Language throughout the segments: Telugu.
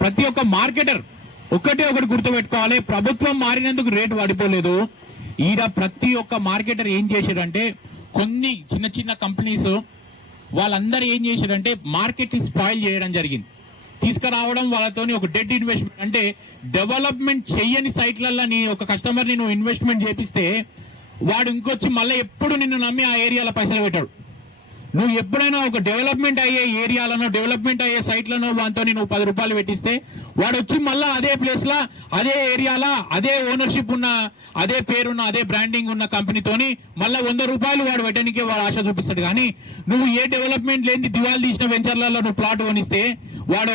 ప్రతి ఒక్క మార్కెటర్ ఒకటి గుర్తుపెట్టుకోవాలి, ప్రభుత్వం మారినందుకు రేటు పడిపోలేదు. ఈడ ప్రతి ఒక్క మార్కెటర్ ఏం చేశారంటే, కొన్ని చిన్న చిన్న కంపెనీస్ వాళ్ళందరూ ఏం చేశారంటే మార్కెట్ ని స్పాయిల్ చేయడం జరిగింది. తీసుకురావడం వాళ్ళతోని ఒక డెడ్ ఇన్వెస్ట్మెంట్, అంటే డెవలప్మెంట్ చెయ్యని సైట్లలో నీ ఒక కస్టమర్ ని నువ్వు ఇన్వెస్ట్మెంట్ చేపిస్తే వాడు ఇంకొచ్చి మళ్ళీ ఎప్పుడు నిన్ను నమ్మి ఆ ఏరియాలో పైసలు పెట్టాడు. నువ్వు ఎప్పుడైనా ఒక డెవలప్మెంట్ అయ్యే ఏరియాలను, డెవలప్మెంట్ అయ్యే సైట్లను వాటితో నువ్వు 10 రూపాయలు పెట్టిస్తే వాడు వచ్చి మళ్ళీ అదే ప్లేస్ లా, అదే ఏరియాలా, అదే ఓనర్షిప్ ఉన్న, అదే పేరున్న, అదే బ్రాండింగ్ ఉన్న కంపెనీతోని మళ్ళీ 100 రూపాయలు వాడు పెట్టడానికే వాడు ఆశ చూపిస్తాడు. కానీ నువ్వు ఏ డెవలప్మెంట్ లేని దివాళి తీసిన వెంచర్లలో నువ్వు ప్లాట్ కొనిస్తే వాడు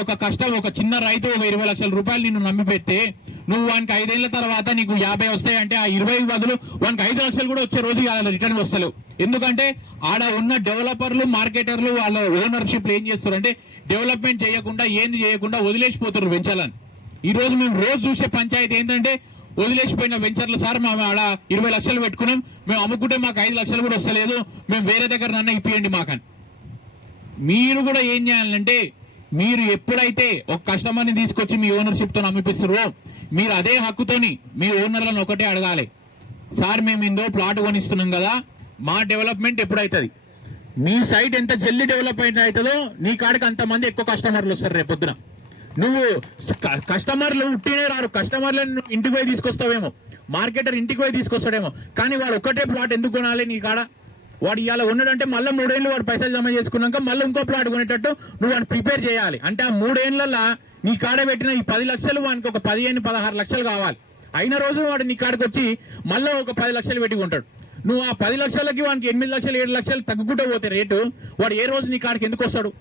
ఒక చిన్న రైతు ఒక 20 లక్షల రూపాయలు నిన్ను నమ్మి పెడితే నువ్వు వానికి 5 ఏళ్ల తర్వాత నీకు 50 వస్తాయంటే ఆ 20 బదులు వానికి 5 లక్షలు కూడా వచ్చే రోజు రిటర్న్ వస్తలేవు. ఎందుకంటే ఆడ ఉన్న డెవలపర్లు, మార్కెటర్లు వాళ్ళ ఓనర్షిప్ ఏం చేస్తారు అంటే డెవలప్మెంట్ చేయకుండా, ఏంది చేయకుండా వదిలేసిపోతారు వెంచర్లను. ఈ రోజు మేము రోజు చూసే పంచాయతీ ఏంటంటే వదిలేసిపోయిన వెంచర్లు. సార్ మేము ఆడ 20 లక్షలు పెట్టుకున్నాం, మేము అమ్ముకుంటే మాకు 5 లక్షలు కూడా వస్తలేదు, మేము వేరే దగ్గర నన్న ఇప్పియండి మాకని. మీరు కూడా ఏం చేయాలంటే, మీరు ఎప్పుడైతే ఒక కస్టమర్ని తీసుకొచ్చి మీ ఓనర్షిప్ తో అమ్మిపిస్తారో మీరు అదే హక్కుతోని మీ ఓనర్లను ఒకటే అడగాలి, సార్ మేము ఇందో ప్లాట్ కొనిస్తున్నాం కదా, మా డెవలప్మెంట్ ఎప్పుడైతుంది, మీ సైట్ ఎంత జల్దీ డెవలప్మెంట్ అవుతుందో నీ కాడికి అంతమంది ఎక్కువ కస్టమర్లు వస్తారు. రేపొద్దున నువ్వు కస్టమర్లు ఉట్టినే రారు, కస్టమర్లను ఇంటికి పోయి తీసుకొస్తావేమో, మార్కెటర్ ఇంటికి పోయి తీసుకొస్తాడేమో, కానీ వాడు ఒక్కటే ప్లాట్ ఎందుకు కొనాలి నీ కాడ? వాడు ఇవాళ ఉన్నాడంటే మళ్ళీ 3 ఏళ్ళు వాడు పైసలు జమ చేసుకున్నాక మళ్ళీ ఇంకో ప్లాట్ కొనేటట్టు నువ్వు వాడిని ప్రిపేర్ చేయాలి. అంటే ఆ 3 ఏళ్లలో నీ కాడ పెట్టిన ఈ 10 లక్షలు వానికి ఒక 15-16 లక్షలు కావాలి. అయిన రోజు వాడు నీ కాడికి వచ్చి మళ్ళీ ఒక 10 లక్షలు పెట్టి కొంటాడు. నువ్వు ఆ 10 లక్షలకి వానికి 8 లక్షలు 7 లక్షలు తగ్గుకుంటూ పోతే రేటు, వాడు ఏ రోజు నీ కాడికి ఎందుకు వస్తాడు?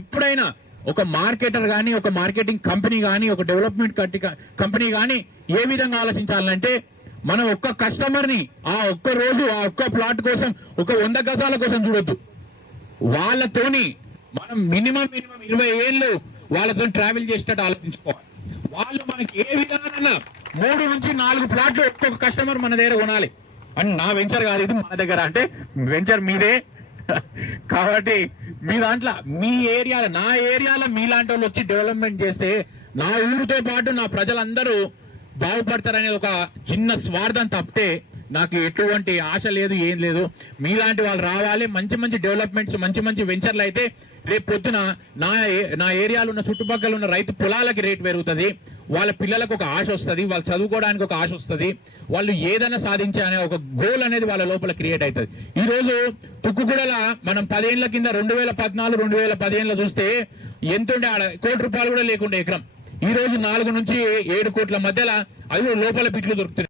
ఎప్పుడైనా ఒక మార్కెటర్ కానీ, ఒక మార్కెటింగ్ కంపెనీ కానీ, ఒక డెవలప్మెంట్ కంపెనీ కానీ ఏ విధంగా ఆలోచించాలంటే, మనం ఒక్క కస్టమర్ ని ఆ ఒక్క రోజు ఆ ఒక్క ప్లాట్ కోసం, ఒక 100 గజాల కోసం చూడొద్దు. వాళ్ళతోని మనం మినిమం 20 ఏళ్ళు వాళ్ళతో ట్రావెల్ చేసేటట్టు ఆలోచించుకోవాలి. వాళ్ళు మనకి ఏ విధంగా 3 నుంచి 4 ప్లాట్లు ఒక్కొక్క కస్టమర్ మన దగ్గర కొనాలి. అని నా వెంచర్ కాదు ఇది, మన దగ్గర అంటే వెంచర్ మీదే కాబట్టి మీ దాంట్లో, మీ ఏరియాలో, నా ఏరియాలో మీలాంటి వాళ్ళు వచ్చి డెవలప్మెంట్ చేస్తే నా ఊరితో పాటు నా ప్రజలందరూ బాగుపడతారనే ఒక చిన్న స్వార్థం తప్పితే నాకు ఎటువంటి ఆశ లేదు, ఏం లేదు. మీలాంటి వాళ్ళు రావాలి, మంచి మంచి డెవలప్మెంట్స్, మంచి మంచి వెంచర్లు అయితే రేపు పొద్దున నా ఏరియాలో ఉన్న చుట్టుపక్కల ఉన్న రైతు పొలాలకి రేటు పెరుగుతుంది, వాళ్ళ పిల్లలకు ఒక ఆశ వస్తుంది, వాళ్ళు చదువుకోవడానికి ఒక ఆశ వస్తుంది, వాళ్ళు ఏదైనా సాధించే అనే ఒక గోల్ అనేది వాళ్ళ లోపల క్రియేట్ అవుతుంది. ఈ రోజు తుక్కుగూడల మనం 10 ఏళ్ల కింద 2014, 2015లో చూస్తే ఎంతుండే, ఆడ ₹1 కోటి కూడా లేకుండే ఎకరం. ఈ రోజు 4 నుంచి 7 కోట్ల మధ్యలో అది లోపల బిట్లు దొరుకుతున్నాయి.